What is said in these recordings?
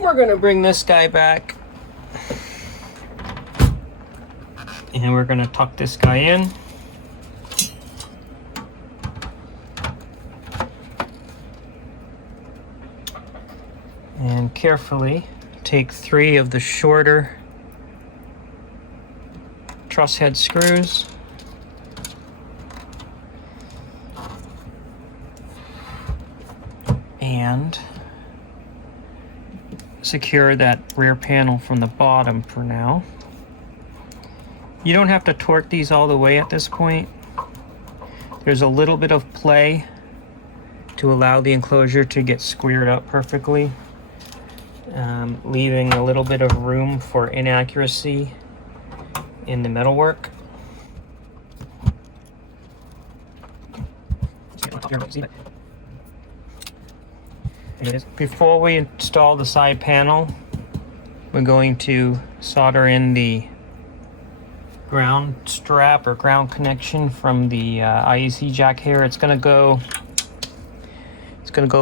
we're gonna bring this guy back. And we're gonna tuck this guy in. And carefully take 3 of the shorter truss head screws. And secure that rear panel from the bottom for now. You don't have to torque these all the way at this point. There's a little bit of play to allow the enclosure to get squared up perfectly, leaving a little bit of room for inaccuracy in the metalwork. Before we install the side panel, we're going to solder in the ground strap or ground connection from the IEC jack here. It's gonna go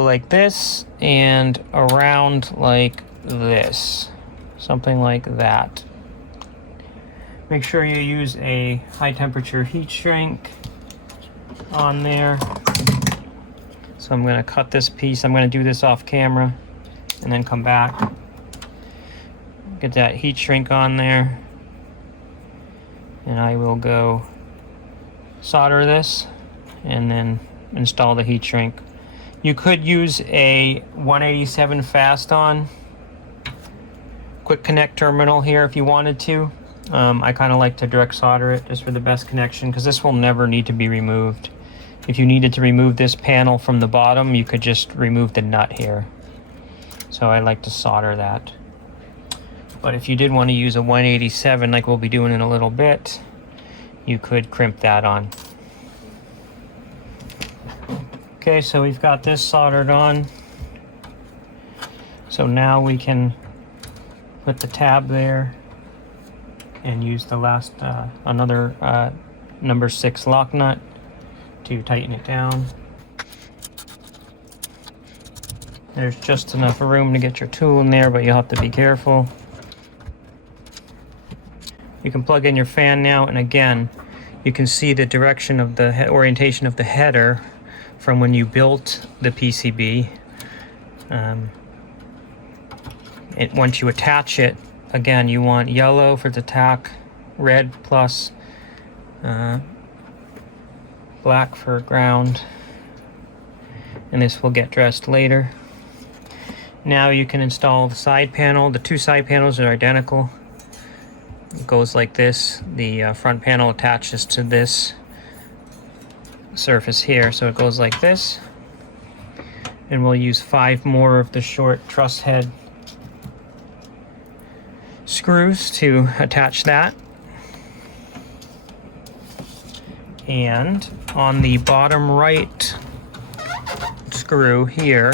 like this and around like this, something like that. Make sure you use a high temperature heat shrink on there. So I'm going to cut this piece. I'm going to do this off camera and then come back. Get that heat shrink on there. And I will go solder this and then install the heat shrink. You could use a 187 fast on quick connect terminal here if you wanted to. I kind of like to direct solder it just for the best connection, because this will never need to be removed. If you needed to remove this panel from the bottom, you could just remove the nut here. So I like to solder that. But if you did want to use a 187 like we'll be doing in a little bit, you could crimp that on. Okay, so we've got this soldered on. So now we can put the tab there and use the last another number 6 lock nut to tighten it down. There's just enough room to get your tool in there, but you'll have to be careful. You can plug in your fan now, and again, you can see the direction of the orientation of the header from when you built the PCB. Once you attach it, again, you want yellow for the tack, red plus black for ground, and this will get dressed later. Now you can install the side panel. The 2 side panels are identical. It goes like this. The front panel attaches to this surface here, so it goes like this. And we'll use 5 more of the short truss head screws to attach that. And on the bottom right screw here,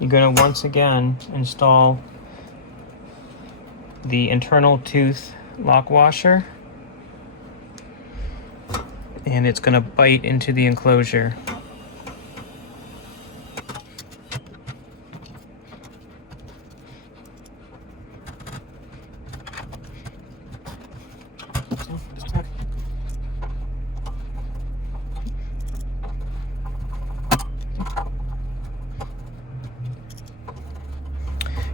you're going to once again install the internal tooth lock washer, and it's going to bite into the enclosure.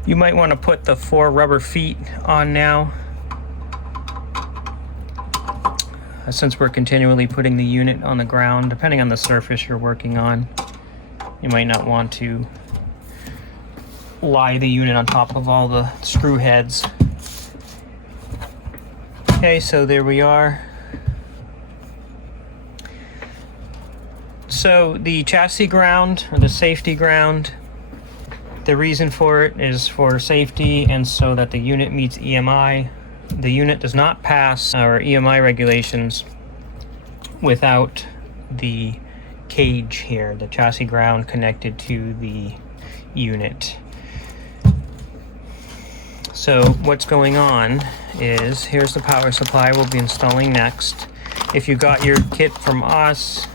You might want to put the 4 rubber feet on now, since we're continually putting the unit on the ground. Depending on the surface you're working on, you might not want to lie the unit on top of all the screw heads. Okay, so there we are. So the chassis ground, or the safety ground, the reason for it is for safety and so that the unit meets EMI. The unit does not pass our EMI regulations without the cage here, the chassis ground connected to the unit. So what's going on is, here's the power supply we'll be installing next. If you got your kit from us,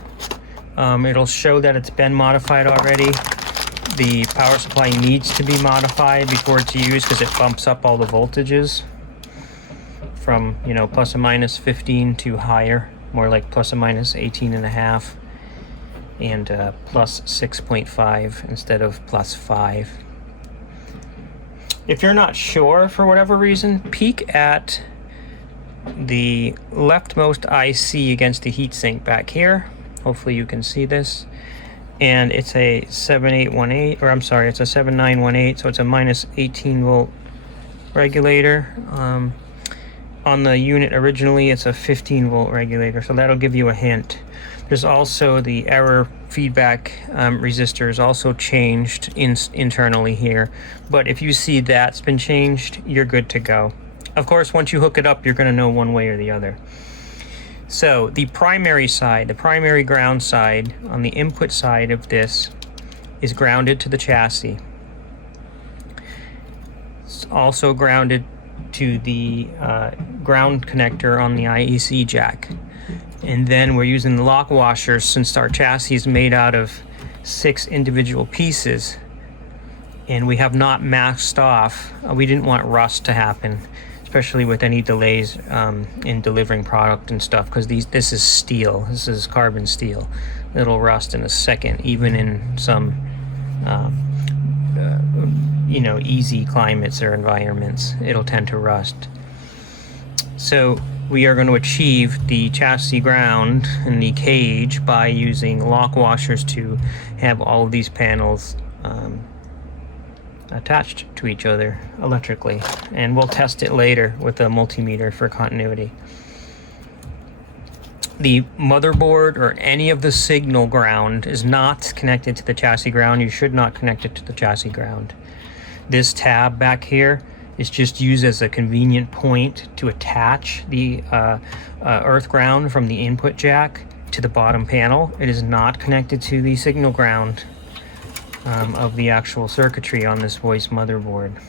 it'll show that it's been modified already. the power supply needs to be modified before it's used because it bumps up all the voltages from, you know, plus or minus 15 to higher, more like plus or minus 18.5 and plus 6.5 instead of plus 5. If you're not sure for whatever reason, peek at the leftmost IC against the heatsink back here. Hopefully you can see this. And it's a 7818, or I'm sorry, it's a 7918, so it's a minus 18 volt regulator. On the unit originally, it's a 15 volt regulator, so that'll give you a hint. There's also the error feedback resistor is also changed internally here, but if you see that's been changed, you're good to go. Of course, once you hook it up, you're going to know one way or the other. So the primary side, the primary ground side on the input side of this is grounded to the chassis. It's also grounded to the ground connector on the IEC jack. And then we're using the lock washers since our chassis is made out of 6 individual pieces and we have not masked off. We didn't want rust to happen, especially with any delays in delivering product and stuff, because this is steel. This is carbon steel. It'll rust in a second, even in some you know, easy climates or environments. It'll tend to rust. So we are going to achieve the chassis ground and the cage by using lock washers to have all of these panels attached to each other electrically, and we'll test it later with a multimeter for continuity. The motherboard or any of the signal ground is not connected to the chassis ground. You should not connect it to the chassis ground. This tab back here is just used as a convenient point to attach the earth ground from the input jack to the bottom panel. It is not connected to the signal ground of the actual circuitry on this voice motherboard.